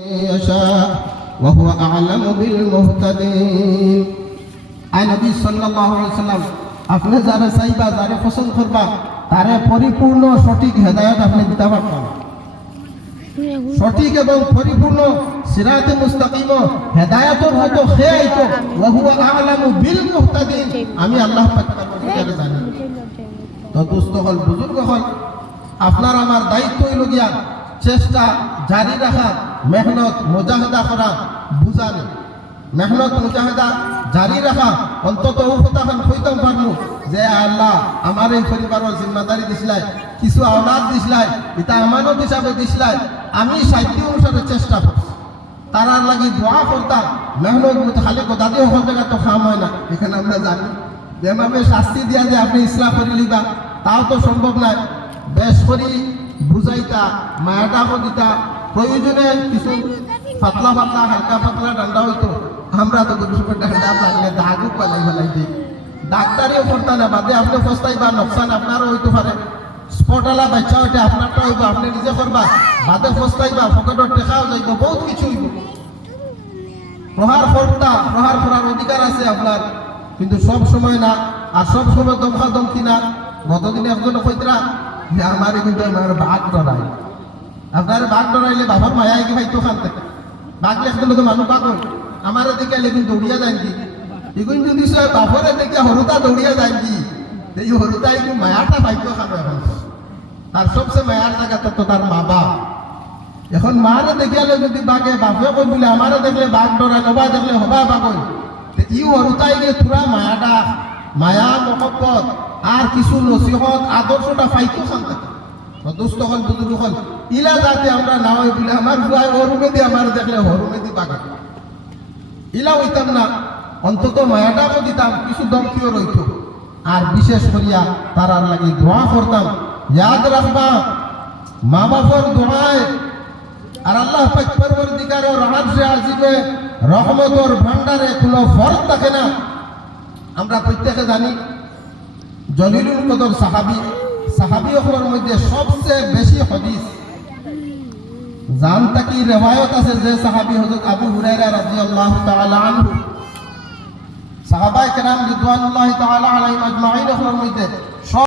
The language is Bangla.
يشاء وهو أعلم بالمهتدين আই নবী সাল্লাল্লাহু আলাইহি ওয়াসাল্লাম আপনি যারা চাইবা যারা পছন্দ করবা তারে পরিপূর্ণ সঠিক হেদায়েত আপনি দিতে পারবেন। সঠিক এবং পরিপূর্ণ সিরাতে মুস্তাকিম হেদায়েতর হয়তো সে আইতো ওয়া হুয়া আ'লামু বিল মুহতাদিন, আমি আল্লাহ পাক তাআলা জানি। তো দোস্ত হল বুজুর্গ হল আপনার আমার দায়িত্ব হইল গিয়া চেষ্টা জারি রাখা, মেহনত মুজাহিদা করা, বুঝানো মেহনত মুজাহিদা জারি রাখা। অন্তত ও কথাখান কইতাম পারমু যে আল্লাহ আমার এই পরিবারের জিম্মাদারি দিছিলাই, কিছু আওলাদ দিছিলাই, এটা আমানত হিসাবে দিছিলাই, আমি সাহিত্য অনুসারে চেষ্টা করছি। তারার লাগি দোয়া করতাম, মেহনত খালি দাদি হল জায়গা তো খাম হয় না। এখানে আমরা জানি যেভাবে শাস্তি দিয়া যে আপনি ইসলাম করে লিবা তাও তো সম্ভব নয়। বেশ করি বুঝাইতা, মায়াটা দিতা, প্রয়োজনে কিছু পাতলা পাতলা হালকা পাতলা ডান্ডা হইতো। আমরা তো ডান্ডা লাগলে দাগও পালাই ফেলাই দিই, ডাক্তারিও করতা না, বাদে আপনি ফস্তাই বা নকশান আপনারও হইতে পারে। স্পটালা বাচ্চা হইতে আপনারটা হইব, আপনি নিজে করবা, বাদে ফস্তাইবা, পকেটর টেকাও যাইব, বহুত কিছু হইব। প্রহার করতা, প্রহার করার অধিকার আছে আপনার, কিন্তু সব সময় না, আর সব সময় দমকা দমকি না। গতদিন একজন কইতরা যে আমারে কিন্তু আমার বাঘ ডরাই, আপনার বাঘ ডরাইলে বাবার মায়া কি ভাই তো খান থেকে বাঘ লেখলে তো মানুষ বাঘ হয়। আমারে দেখে লেকিন দৌড়িয়া যায় কি, এগুন যদি বাপরে দেখে হরুতা দৌড়িয়া যায় কি, এই হরুতা একটু মায়াটা ভাইতো খাবে। এখন তার সবচেয়ে মায়ার জায়গাটা তো তার মা বাপ। এখন মারে দেখিয়ালে যদি বাঘে বাপে কই বলে আমারে দেখলে বাঘ ডরাই, নবা দেখলে হবা বাঘ হয়, ই হরুতাই গিয়ে তুরা মায়াটা, মায়া মহব্বত আর কিছু নসিহত আদর্শটা পাইতো খান থাকে। দোস্ত হল বুজুর্গ হল ইলা যাতে আমরা না হয় বলে আমার বুয়াই হরুমে দিয়ে আমার দেখলে হরুমে দি বাঘা ইলা হইতাম না। অন্তত মায়াটাও দিতাম, কিছু দমকিও রইত। আর বিশেষ করিয়া তারার লাগে দোয়া করতাম। ইয়াদ রাখবা মা বাপর দোয়ায় আর আল্লাহ পাক পরবর্তীকারের আরশে আজিমে রহমতের ভান্ডারে কোনো ফরক থাকে না। আমরা প্রত্যেকে জানি জলিলুল কদর সাহাবীদের মধ্যে সবচেয়ে বেশি হাদিস জানতা কি রিওয়ায়াত আছে যে সাহাবী হযরত আবু হুরায়রা রাদিয়াল্লাহু তাআলা আনহু, সাহাবায়ে কেরাম রিদওয়ানুল্লাহি তাআলা আলাইহিম আজমাইন এর মধ্যে